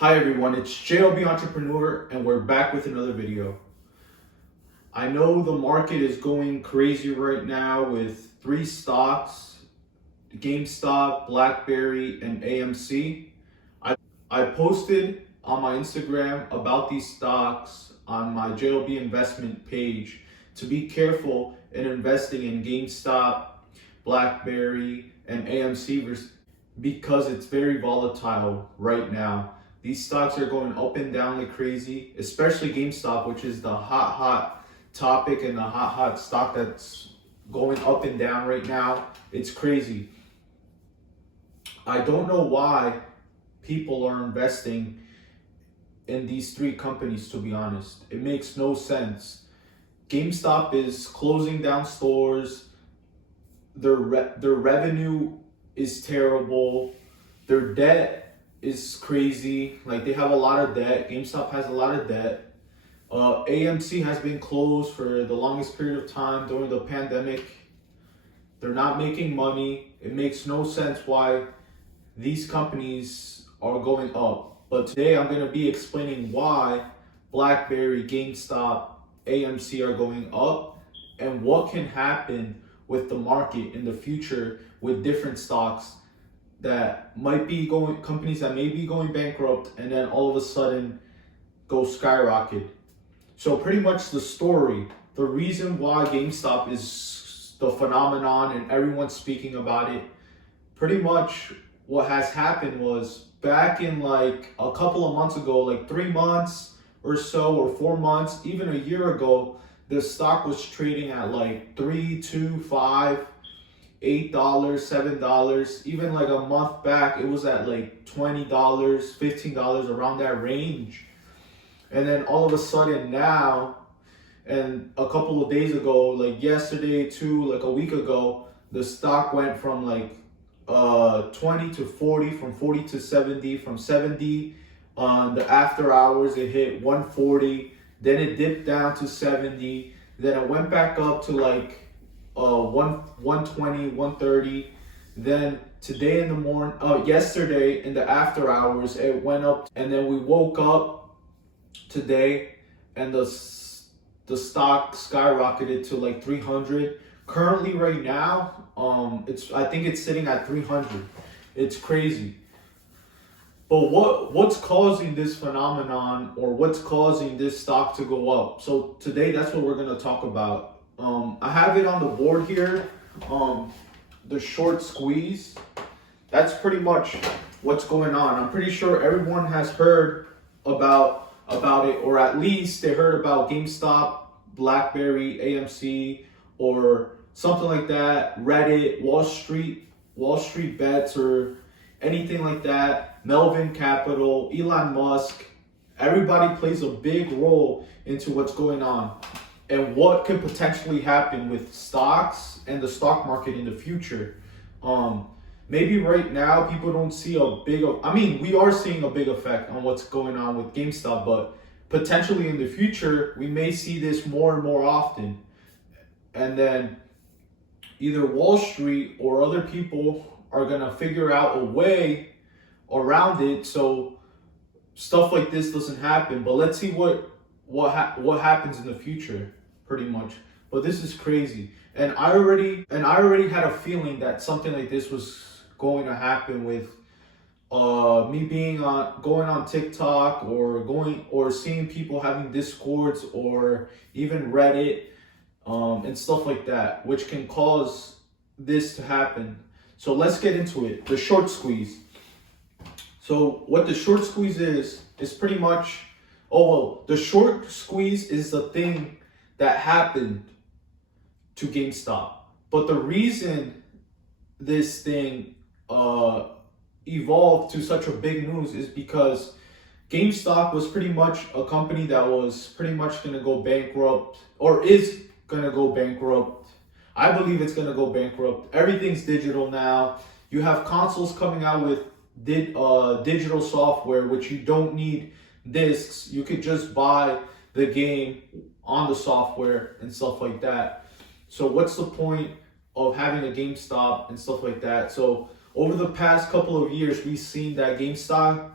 Hi everyone, it's JLB Entrepreneur and we're back with another video. I know the market is going crazy right now with three stocks, GameStop, BlackBerry, and AMC. I posted on my Instagram about these stocks on my JLB investment page to be careful in investing in GameStop, BlackBerry, and AMC because it's very volatile right now. These stocks are going up and down like crazy, especially GameStop, which is the hot topic and the hot stock that's going up and down right now. It's crazy. I don't know why people are investing in these three companies, to be honest. It makes no sense. GameStop is closing down stores. Their revenue is terrible. Their debt is crazy. Like, they have a lot of debt. GameStop has a lot of debt. AMC has been closed for the longest period of time during the pandemic. They're not making money. It makes no sense why these companies are going up. But today I'm going to be explaining why BlackBerry, GameStop, AMC are going up and what can happen with the market in the future with different stocks that might be going, companies that may be going bankrupt and then all of a sudden go skyrocket. So pretty much the story, the reason why GameStop is the phenomenon and everyone's speaking about it, pretty much what has happened was back in like a couple of months ago, like 3 months or so, or 4 months, even a year ago, the stock was trading at like $3, $2, $5, $8, $7. Even like a month back, it was at like $20, $15, around that range. And then all of a sudden now, and a couple of days ago, like yesterday to like a week ago, the stock went from like 20 to 40, from 40 to 70, from 70 on the after hours it hit 140, then it dipped down to 70, then it went back up to like 120, 130. Then today in the morning, yesterday in the after hours, it went up, and then we woke up today and the stock skyrocketed to like 300. Currently right now, I think it's sitting at 300. It's crazy. But what's causing this phenomenon, or what's causing this stock to go up? So today, that's what we're going to talk about. I have it on the board here. The short squeeze. That's pretty much what's going on. I'm pretty sure everyone has heard about it, or at least they heard about GameStop, BlackBerry, AMC, or something like that. Reddit, Wall Street bets, or anything like that. Melvin Capital, Elon Musk. Everybody plays a big role into what's going on and what could potentially happen with stocks and the stock market in the future. Maybe right now people don't see we are seeing a big effect on what's going on with GameStop, but potentially in the future, we may see this more and more often. And then either Wall Street or other people are gonna figure out a way around it so stuff like this doesn't happen. But let's see what happens in the future, pretty much. But this is crazy, and I already had a feeling that something like this was going to happen with me going on TikTok, or seeing people having discords, or even Reddit, and stuff like that, which can cause this to happen. So let's get into it. The short squeeze. So what the short squeeze is pretty much, the short squeeze is the thing that happened to GameStop. But the reason this thing evolved to such a big news is because GameStop was pretty much a company that was pretty much going to go bankrupt, or is going to go bankrupt. I believe it's going to go bankrupt. Everything's digital now. You have consoles coming out with digital software, which you don't need discs. You could just buy the game on the software and stuff like that. So what's the point of having a GameStop and stuff like that? So over the past couple of years, we've seen that GameStop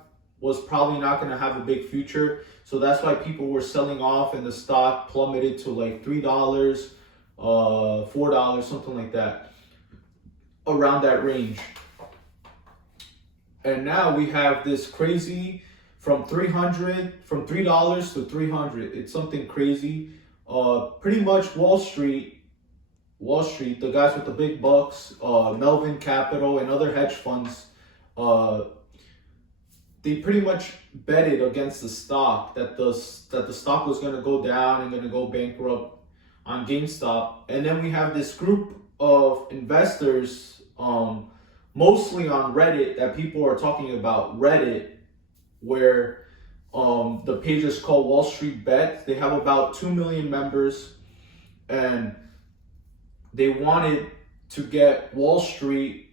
was probably not going to have a big future. So that's why people were selling off and the stock plummeted to like $3, $4, something like that, around that range. And now we have this crazy from $3 to 300. It's something crazy. Pretty much Wall Street, the guys with the big bucks, Melvin Capital and other hedge funds, they pretty much betted against the stock that the stock was going to go down and going to go bankrupt on GameStop. And then we have this group of investors, mostly on Reddit, that people are talking about. Reddit, where the page is called Wall Street Bet. They have about 2 million members, and they wanted to get Wall Street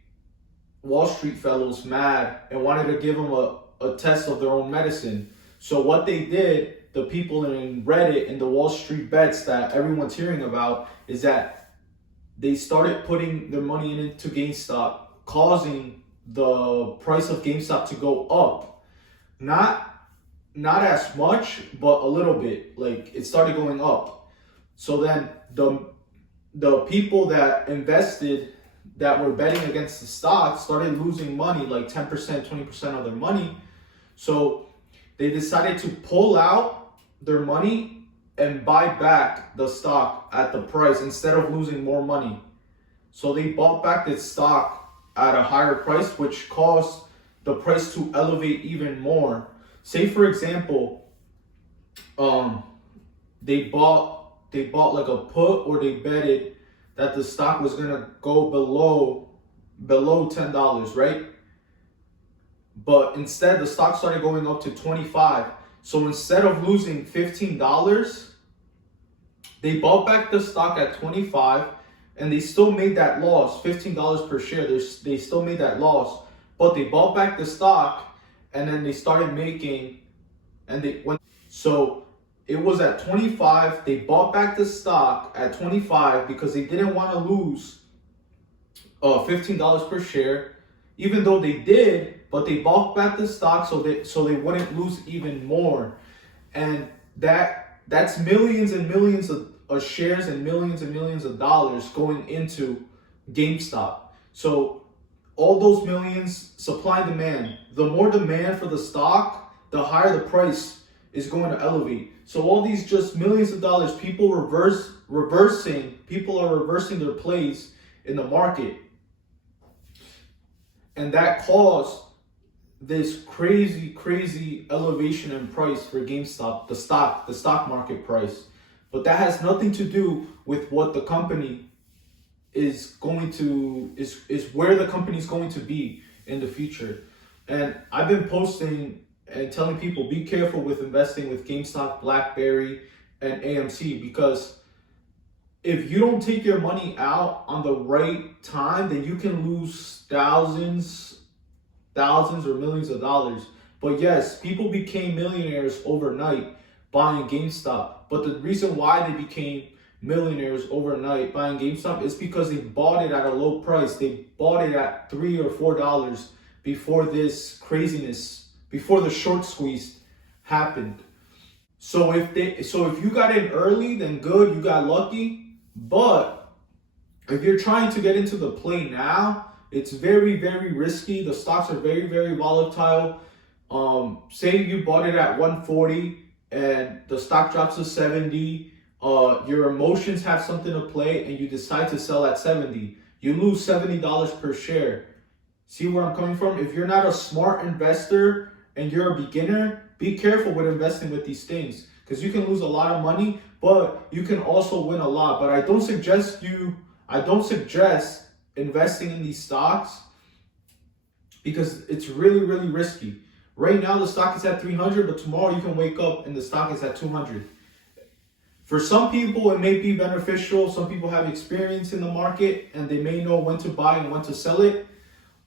fellows mad and wanted to give them a test of their own medicine. So what they did, the people in Reddit and the Wall Street Bets that everyone's hearing about, is that they started putting their money into GameStop, causing the price of GameStop to go up. Not as much, but a little bit. Like, it started going up. So then the people that invested, that were betting against the stock, started losing money, like 10%, 20% of their money. So they decided to pull out their money and buy back the stock at the price instead of losing more money. So they bought back the stock at a higher price, which caused the price to elevate even more. Say for example, they bought like a put, or they betted that the stock was gonna go below $10, right? But instead the stock started going up to 25. So instead of losing $15, they bought back the stock at 25, and they still made that loss, $15 per share. They still made that loss, but they bought back the stock, and then they started making, and they went. So it was at 25. They bought back the stock at 25 because they didn't want to lose $15 per share, even though they did. But they bought back the stock so they wouldn't lose even more, and that's millions and millions of shares and millions of dollars going into GameStop. So all those millions, supply and demand. The more demand for the stock, the higher the price is going to elevate. So all these just millions of dollars, people are reversing their plays in the market. And that caused this crazy elevation in price for GameStop, the stock market price. But that has nothing to do with what the company is going to, is where the company is going to be in the future. And I've been posting and telling people, be careful with investing with GameStop, BlackBerry, and AMC, because if you don't take your money out on the right time, then you can lose thousands or millions of dollars. But yes, people became millionaires overnight buying GameStop. But the reason why they became millionaires overnight buying GameStop is because they bought it at a low price. They bought it at $3 or $4 before this craziness, before the short squeeze happened. So if you got in early, then good, you got lucky. But if you're trying to get into the play now, it's very risky. The stocks are very volatile. Say you bought it at 140 and the stock drops to 70. Your emotions have something to play, and you decide to sell at 70. You lose $70 per share. See where I'm coming from? If you're not a smart investor and you're a beginner, be careful with investing with these things, because you can lose a lot of money, but you can also win a lot. But I don't suggest investing in these stocks, because it's really risky. Right now the stock is at 300, but tomorrow you can wake up and the stock is at 200. For some people it may be beneficial. Some people have experience in the market and they may know when to buy and when to sell it.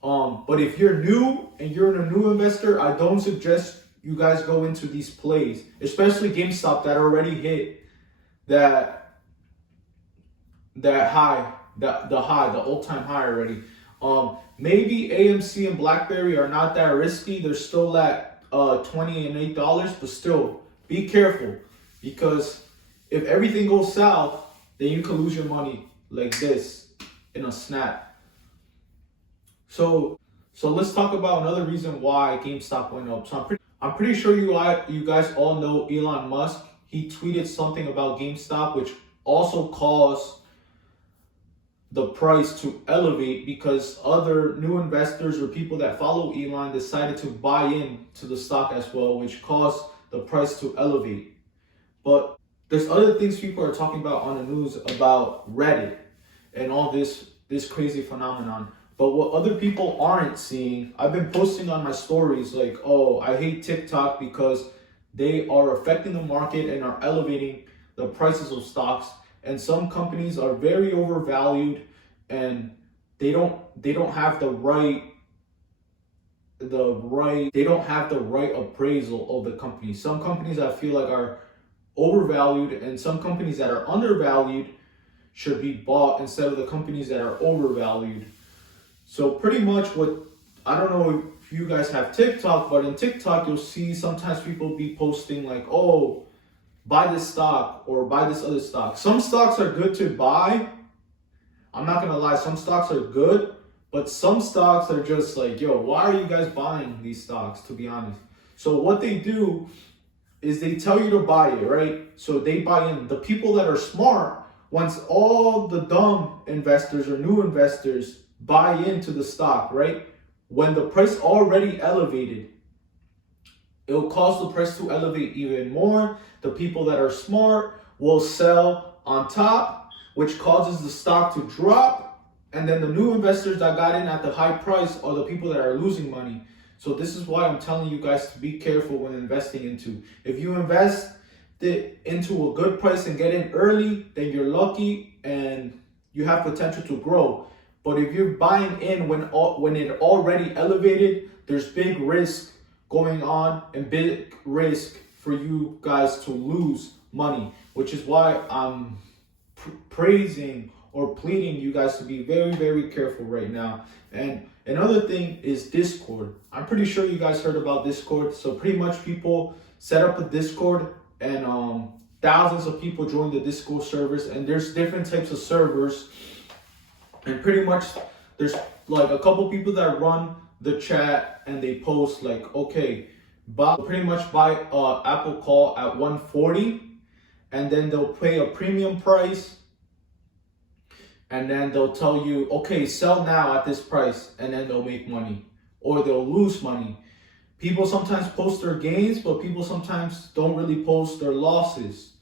But if you're new and you're a new investor, I don't suggest you guys go into these plays, especially GameStop that already hit that high. The all-time high already. Maybe AMC and BlackBerry are not that risky. They're still at $28, but still be careful, because if everything goes south, then you can lose your money like this in a snap. So let's talk about another reason why GameStop went up. So I'm pretty sure you guys all know Elon Musk. He tweeted something about GameStop, which also caused the price to elevate, because other new investors or people that follow Elon decided to buy in to the stock as well, which caused the price to elevate. But there's other things people are talking about on the news about Reddit and all this crazy phenomenon. But what other people aren't seeing, I've been posting on my stories like, oh, I hate TikTok because they are affecting the market and are elevating the prices of stocks. And some companies are very overvalued, and they don't have the right appraisal of the company. Some companies I feel like are overvalued, and some companies that are undervalued should be bought instead of the companies that are overvalued. So pretty much I don't know if you guys have TikTok, but in TikTok you'll see sometimes people be posting like, oh, buy this stock or buy this other stock. Some stocks are good to buy. I'm not gonna lie, some stocks are good, but some stocks are just like, yo, why are you guys buying these stocks, to be honest? So what they do is they tell you to buy it, right? So they buy in. The people that are smart, once all the dumb investors or new investors buy into the stock, right? When the price already elevated, it will cause the price to elevate even more. The people that are smart will sell on top, which causes the stock to drop. And then the new investors that got in at the high price are the people that are losing money. So this is why I'm telling you guys to be careful when investing into. If you invest into a good price and get in early, then you're lucky and you have potential to grow. But if you're buying in when it already elevated, there's big risk going on and big risk for you guys to lose money, which is why I'm praising or pleading you guys to be very, very careful right now. And another thing is Discord. I'm pretty sure you guys heard about Discord. So pretty much people set up a Discord, and thousands of people join the Discord servers, and there's different types of servers. And pretty much there's like a couple people that run the chat, and they post like, okay, pretty much buy Apple call at 140, and then they'll pay a premium price, and then they'll tell you, okay, sell now at this price, and then they'll make money or they'll lose money. People sometimes post their gains, but people sometimes don't really post their losses.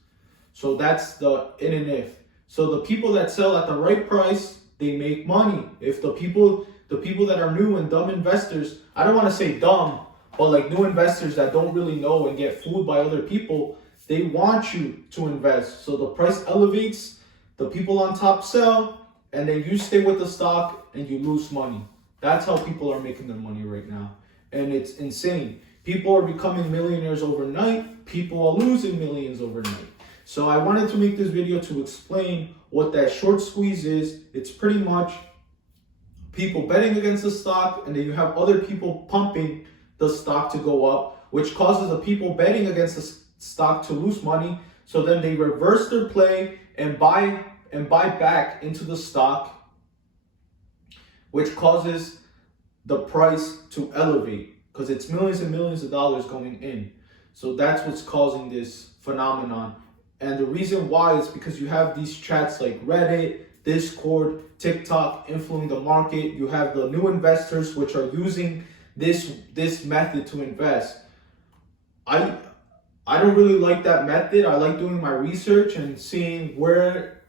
So that's the in and if. So the people that sell at the right price, they make money. If the people that are new and dumb investors, I don't want to say dumb, but like new investors that don't really know and get fooled by other people, they want you to invest. So the price elevates, the people on top sell, and then you stay with the stock and you lose money. That's how people are making their money right now. And it's insane. People are becoming millionaires overnight. People are losing millions overnight. So I wanted to make this video to explain what that short squeeze is. It's pretty much people betting against the stock, and then you have other people pumping the stock to go up, which causes the people betting against the stock to lose money. So then they reverse their play and buy back into the stock, which causes the price to elevate because it's millions and millions of dollars going in. So that's what's causing this phenomenon. And the reason why is because you have these chats like Reddit, Discord, TikTok influencing the market. You have the new investors which are using this method to invest. I don't really like that method. I like doing my research and seeing where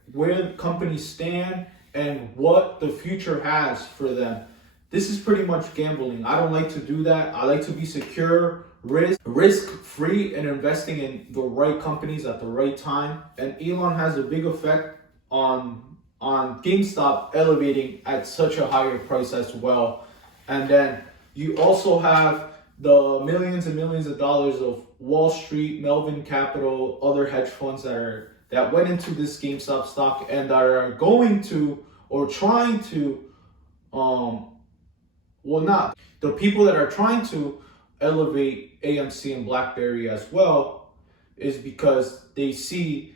companies stand and what the future has for them. This is pretty much gambling. I don't like to do that. I like to be secure, risk-free, and investing in the right companies at the right time. And Elon has a big effect on GameStop elevating at such a higher price as well. And then you also have the millions and millions of dollars of Wall Street, Melvin Capital, other hedge funds that went into this GameStop stock and are going to or trying to, the people that are trying to elevate AMC and BlackBerry as well is because they see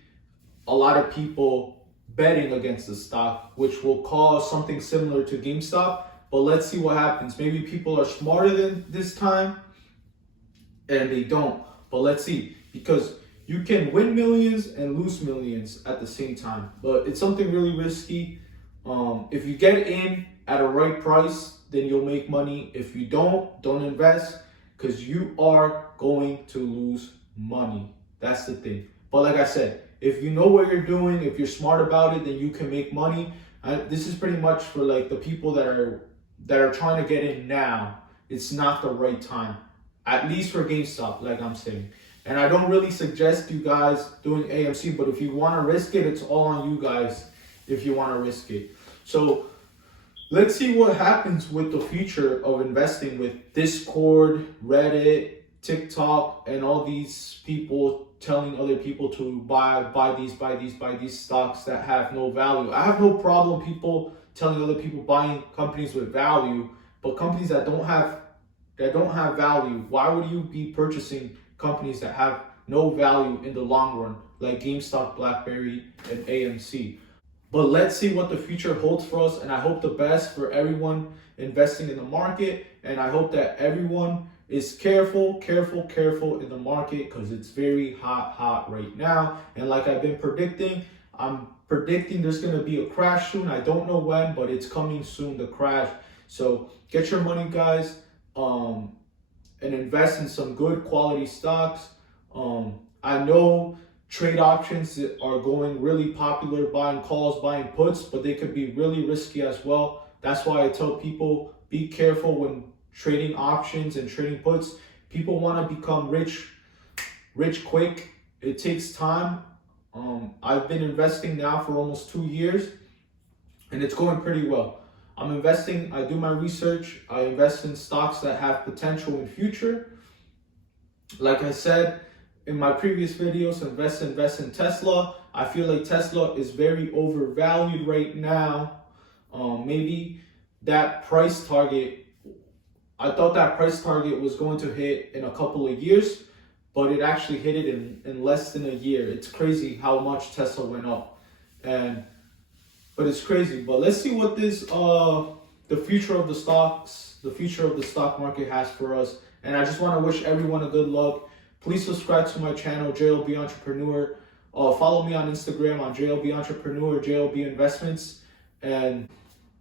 a lot of people betting against the stock, which will cause something similar to GameStop. But let's see what happens. Maybe people are smarter than this time and they don't. But let's see, because you can win millions and lose millions at the same time. But it's something really risky. If you get in at a right price, then you'll make money. If you don't invest, because you are going to lose money. That's the thing. But like I said, if you know what you're doing, if you're smart about it, then you can make money. This is pretty much for like the people that are trying to get in now. It's not the right time, at least for GameStop, like I'm saying. And I don't really suggest you guys doing AMC, but if you want to risk it, it's all on you guys if you want to risk it. So let's see what happens with the future of investing with Discord, Reddit, TikTok, and all these people telling other people to buy these stocks that have no value. I have no problem people telling other people buying companies with value, but companies that don't have value, why would you be purchasing companies that have no value in the long run, like GameStop, BlackBerry, and AMC? But let's see what the future holds for us, and I hope the best for everyone investing in the market, and I hope that everyone is careful in the market, because it's very hot right now. And like I've been predicting, I'm predicting there's going to be a crash soon. I don't know when, but it's coming soon, the crash. So get your money, guys, and invest in some good quality stocks. I know trade options are going really popular, buying calls, buying puts, but they could be really risky as well. That's why I tell people, be careful when trading options and trading puts. People want to become rich quick. It takes time. I've been investing now for almost 2 years, and it's going pretty well. I'm investing, I do my research, I invest in stocks that have potential in future. Like I said in my previous videos, invest in Tesla. I feel like Tesla is very overvalued right now. Maybe that price target, I thought that price target was going to hit in a couple of years, but it actually hit it in less than a year. It's crazy how much Tesla went up. But it's crazy. But let's see what this the future of the stock market has for us. And I just want to wish everyone a good luck. Please subscribe to my channel, JLB Entrepreneur. Follow me on Instagram on JLB Entrepreneur, JLB Investments. And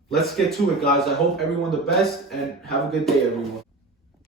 let's get to it, guys. I hope everyone the best, and have a good day, everyone.